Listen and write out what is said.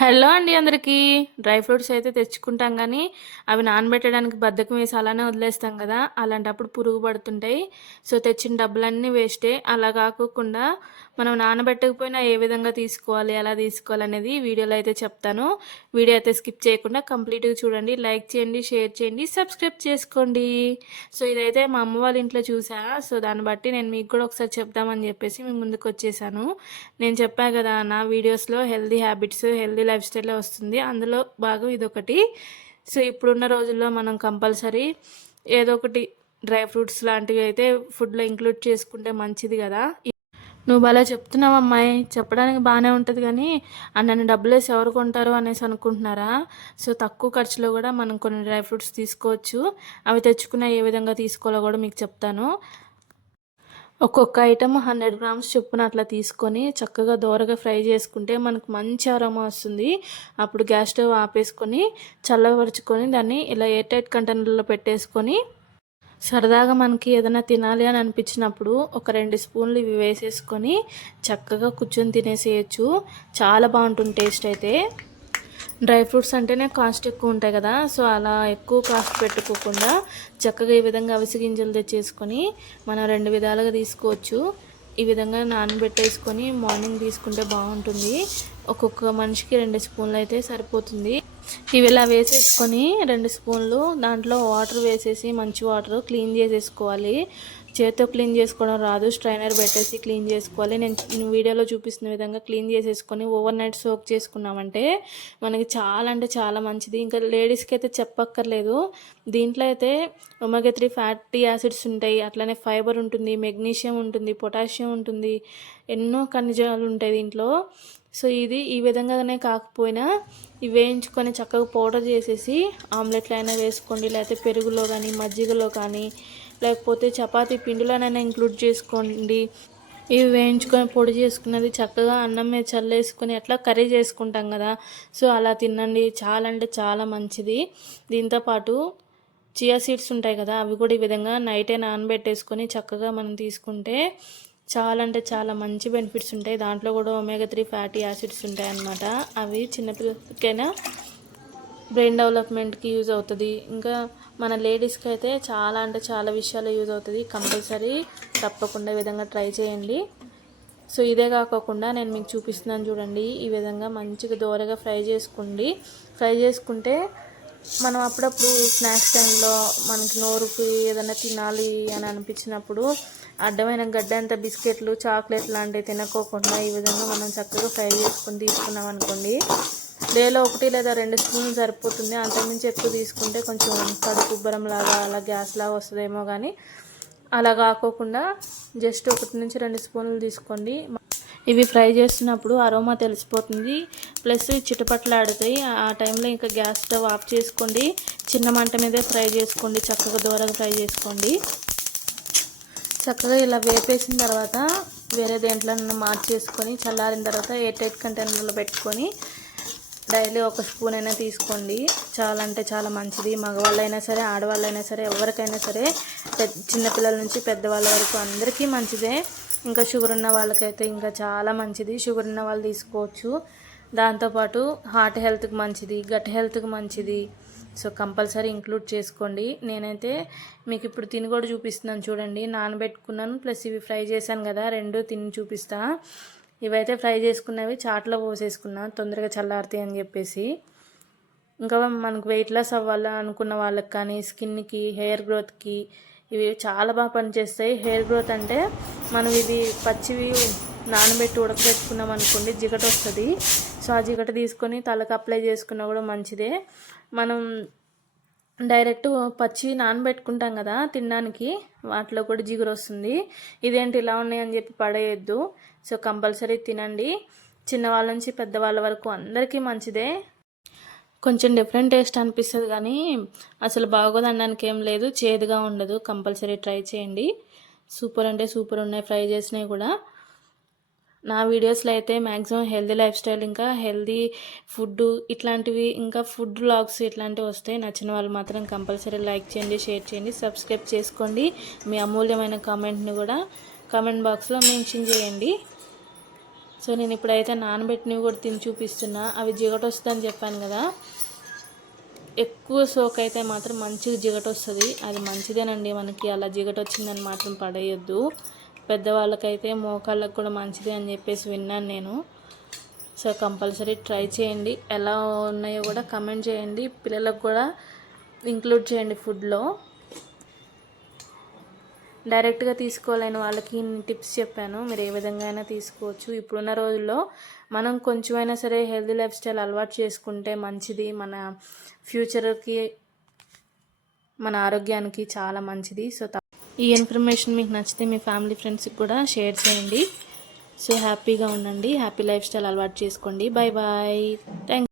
Hello అండి అందరికీ. Dry fruits అయితే తెచ్చుకుంటాం కానీ అవి నానబెట్టడానికి బద్ధకం వేసి అలానే వదిలేస్తాం కదా, అలాంటప్పుడు పురుగు పడుతుంటాయి. సో తెచ్చిన డబ్బులన్నీ వేస్టే. అలా కాకుండా మనం నానబెట్టకపోయినా ఏ విధంగా తీసుకోవాలి, ఎలా తీసుకోవాలి అనేది వీడియోలో అయితే చెప్తాను. వీడియో అయితే స్కిప్ చేయకుండా కంప్లీట్గా చూడండి. లైక్ చేయండి, షేర్ చేయండి, సబ్స్క్రైబ్ చేసుకోండి. సో ఇదైతే మా అమ్మ వాళ్ళ ఇంట్లో చూసా. సో దాన్ని బట్టి నేను మీకు కూడా ఒకసారి చెప్దామని చెప్పేసి మీ ముందుకు వచ్చేసాను. నేను చెప్పా కదా, నా వీడియోస్లో healthy habits, healthy life style వస్తుంది, అందులో భాగం ఇదొకటి. సో ఇప్పుడున్న రోజుల్లో మనం కంపల్సరీ ఏదో ఒకటి డ్రై ఫ్రూట్స్ లాంటివి అయితే ఫుడ్లో ఇంక్లూడ్ చేసుకుంటే మంచిది కదా. నువ్వు భలే చెప్తున్నావు అమ్మాయి, చెప్పడానికి బాగానే ఉంటుంది కానీ అన్నన్ని డబ్బులు వేసి ఎవరు కొంటారు అనేసి అనుకుంటున్నారా? సో తక్కువ ఖర్చులో కూడా మనం కొన్ని డ్రై ఫ్రూట్స్ తీసుకోవచ్చు. అవి తెచ్చుకున్న ఏ విధంగా తీసుకోవాలో కూడా మీకు చెప్తాను. ఒక్కొక్క ఐటమ్ 100 గ్రామ్స్ చొప్పున అట్లా తీసుకొని చక్కగా దోరగా ఫ్రై చేసుకుంటే మనకు మంచి అరోమా వస్తుంది. అప్పుడు గ్యాస్ స్టవ్ ఆపేసుకొని చల్లబరుచుకొని దాన్ని ఇలా ఎయిర్ టైట్ కంటైనర్లో పెట్టేసుకొని సరదాగా మనకి ఏదైనా తినాలి అని అనిపించినప్పుడు ఒక 2 స్పూన్లు ఇవి వేసేసుకొని చక్కగా కూర్చొని తినేసేయచ్చు. చాలా బాగుంటుంది టేస్ట్ అయితే. డ్రై ఫ్రూట్స్ అంటేనే కాస్ట్ ఎక్కువ ఉంటాయి కదా, సో అలా ఎక్కువ కాస్ట్ పెట్టుకోకుండా చక్కగా ఈ విధంగా అవిసె గింజలు తెచ్చేసుకొని మనం 2 విధాలుగా తీసుకోవచ్చు. ఈ విధంగా నానబెట్టేసుకొని మార్నింగ్ తీసుకుంటే బాగుంటుంది. ఒక్కొక్క మనిషికి 2 స్పూన్లు అయితే సరిపోతుంది. ఇవి ఇలా వేసేసుకొని 2 స్పూన్లు దాంట్లో వాటర్ వేసేసి మంచి వాటర్ క్లీన్ చేసేసుకోవాలి. చేత్తో క్లీన్ చేసుకోవడం రాదు, స్ట్రైనర్ పెట్టేసి క్లీన్ చేసుకోవాలి. నేను వీడియోలో చూపిస్తున్న విధంగా క్లీన్ చేసేసుకొని ఓవర్ నైట్ సోక్ చేసుకున్నామంటే మనకి చాలా అంటే చాలా మంచిది. ఇంకా లేడీస్కి అయితే చెప్పక్కర్లేదు. దీంట్లో అయితే ఒమేగా 3 ఫ్యాటీ యాసిడ్స్ ఉంటాయి, అట్లనే ఫైబర్ ఉంటుంది, మెగ్నీషియం ఉంటుంది, పొటాషియం ఉంటుంది, ఎన్నో ఖనిజాలు ఉంటాయి దీంట్లో. సో ఇది ఈ విధంగానే కాకపోయినా ఇవి వేయించుకొని చక్కగా పౌడర్ చేసేసి ఆమ్లెట్లు అయినా వేసుకోండి, లేకపోతే పెరుగులో కానీ మజ్జిగలో కానీ లేకపోతే చపాతీ పిండిలోనైనా ఇంక్లూడ్ చేసుకోండి. ఇవి వేయించుకొని పొడి చేసుకున్నది చక్కగా అన్నం మీద చల్లేసుకొని అట్లా కర్రీ చేసుకుంటాం కదా, సో అలా తినండి. చాలా అంటే చాలా మంచిది. దీంతోపాటు చియా సీడ్స్ ఉంటాయి కదా, అవి కూడా ఈ విధంగా నైటే నానబెట్టేసుకొని చక్కగా మనం తీసుకుంటే చాలా అంటే చాలా మంచి బెనిఫిట్స్ ఉంటాయి. దాంట్లో కూడా ఒమేగా 3 ఫ్యాటీ యాసిడ్స్ ఉంటాయి అన్నమాట. అవి చిన్నపిల్లలకైనా బ్రెయిన్ డెవలప్మెంట్కి యూజ్ అవుతుంది. ఇంకా మన లేడీస్కి అయితే చాలా అంటే చాలా విషయాలు యూజ్ అవుతుంది. కంపల్సరీ తప్పకుండా ఈ విధంగా ట్రై చేయండి. సో ఇదే కాకుండా నేను మీకు చూపిస్తున్నాను చూడండి, ఈ విధంగా మంచిగా దోరగా ఫ్రై చేసుకోండి. ఫ్రై చేసుకుంటే మనం అప్పుడప్పుడు స్నాక్స్ టైంలో మనకి నోరుకి ఏదైనా తినాలి అని అనిపించినప్పుడు అడ్డమైన గడ్డంత బిస్కెట్లు, చాక్లెట్ లాంటివి తినకోకుండా ఈ విధంగా మనం చక్కగా ఫ్రై చేసుకొని తీసుకున్నాం అనుకోండి, డేలో 1 లేదా 2 స్పూన్లు సరిపోతుంది. అంతకుమించి ఎక్కువ తీసుకుంటే కొంచెం కడుపు ఉబ్బరం లాగా అలా గ్యాస్ లాగా వస్తుందేమో, కానీ అలా కాకోకుండా జస్ట్ 1 నుంచి 2 స్పూన్లు తీసుకోండి. ఇవి ఫ్రై చేస్తున్నప్పుడు అరోమా తెలిసిపోతుంది, ప్లస్ చిటపట్లాడుతాయి. ఆ టైంలో ఇంకా గ్యాస్ స్టవ్ ఆఫ్ చేసుకోండి, చిన్న మంట మీదే ఫ్రై చేసుకోండి, చక్కగా దూరంగా ఫ్రై చేసుకోండి. చక్కగా ఇలా వేపేసిన తర్వాత వేరే దేంట్లో మార్చేసుకొని చల్లారిన తర్వాత ఎయిర్ టైట్ కంటైనర్లో పెట్టుకొని డైలీ 1 స్పూన్ అయినా తీసుకోండి. చాలా అంటే చాలా మంచిది. మగవాళ్ళైనా సరే, ఆడవాళ్ళైనా సరే, ఎవరికైనా సరే, చిన్నపిల్లల నుంచి పెద్దవాళ్ళ వరకు అందరికీ మంచిదే. ఇంకా షుగర్ ఉన్న వాళ్ళకైతే ఇంకా చాలా మంచిది. షుగర్ ఉన్న వాళ్ళు తీసుకోవచ్చు. దాంతోపాటు హార్ట్ హెల్త్కి మంచిది, గట్ హెల్త్కి మంచిది. సో కంపల్సరీ ఇంక్లూడ్ చేసుకోండి. నేనైతే మీకు ఇప్పుడు తిని కూడా చూపిస్తున్నాను చూడండి. నానబెట్టుకున్నాను ప్లస్ ఇవి ఫ్రై చేశాను కదా, 2 తిని చూపిస్తా. ఇవైతే ఫ్రై చేసుకున్నవి చాట్లో పోసేసుకున్నా, తొందరగా చల్లారుతాయి అని చెప్పేసి. ఇంకా మనకు వెయిట్ లాస్ అవ్వాలి అనుకున్న వాళ్ళకి కానీ, స్కిన్కి, హెయిర్ గ్రోత్కి ఇవి చాలా బాగా పనిచేస్తాయి. హెయిర్ గ్రోత్ అంటే మనం ఇది పచ్చివి నానబెట్టి ఉడకబెట్టుకున్నాం అనుకోండి, జిగట వస్తుంది. సో ఆ జిగట తీసుకొని తలకు అప్లై చేసుకున్నా కూడా మంచిదే. మనం డైరెక్ట్ పచ్చి నానబెట్టుకుంటాం కదా తినడానికి, వాటిలో కూడా జిగురు వస్తుంది. ఇదేంటి ఇలా ఉన్నాయని చెప్పి పడేయద్దు. సో కంపల్సరీ తినండి. చిన్నవాళ్ళ నుంచి పెద్దవాళ్ళ వరకు అందరికీ మంచిదే. కొంచెం డిఫరెంట్ టేస్ట్ అనిపిస్తుంది కానీ అసలు బాగోదు అనడానికి ఏం లేదు, చేదుగా ఉండదు. కంపల్సరీ ట్రై చేయండి. సూపర్ అంటే సూపర్ ఉన్నాయి ఫ్రై చేసినవి కూడా. నా వీడియోస్లో అయితే మ్యాక్సిమం హెల్దీ లైఫ్ స్టైల్, ఇంకా హెల్దీ ఫుడ్ ఇట్లాంటివి, ఇంకా ఫుడ్ వ్లాగ్స్ ఇట్లాంటివి వస్తాయి. నచ్చిన వాళ్ళు మాత్రం కంపల్సరీ లైక్ చేయండి, షేర్ చేయండి, సబ్స్క్రైబ్ చేసుకోండి. మీ అమూల్యమైన కామెంట్ని కూడా కామెంట్ బాక్స్లో మెన్షన్ చేయండి. సో నేను ఇప్పుడైతే నానబెట్టినవి కూడా తిని చూపిస్తున్నా. అవి జిగట వస్తుందని చెప్పాను కదా, ఎక్కువ సోక్ అయితే మాత్రం మంచిగా జిగట వస్తుంది. అది మంచిదేనండి మనకి. అలా జిగట వచ్చిందని మాత్రం పడేయొద్దు. పెద్దవాళ్ళకైతే మోకాళ్ళకు కూడా మంచిదే అని చెప్పేసి విన్నాను నేను. సో కంపల్సరీ ట్రై చేయండి. ఎలా ఉన్నాయో కూడా కమెంట్ చేయండి. పిల్లలకు కూడా ఇంక్లూడ్ చేయండి ఫుడ్లో. డైరెక్ట్గా తీసుకోలేని వాళ్ళకి టిప్స్ చెప్పాను, మీరు ఏ విధంగా అయినా తీసుకోవచ్చు. ఇప్పుడున్న రోజుల్లో మనం కొంచెమైనా సరే హెల్తీ లైఫ్ స్టైల్ అలవాటు చేసుకుంటే మంచిది. మన ఫ్యూచర్కి, మన ఆరోగ్యానికి చాలా మంచిది. సో ఈ ఇన్ఫర్మేషన్ మీకు నచ్చితే మీ ఫ్యామిలీ ఫ్రెండ్స్కి కూడా షేర్ చేయండి. సో హ్యాపీగా ఉండండి, హ్యాపీ లైఫ్ స్టైల్ అలవాటు చేసుకోండి. Bye bye. థ్యాంక్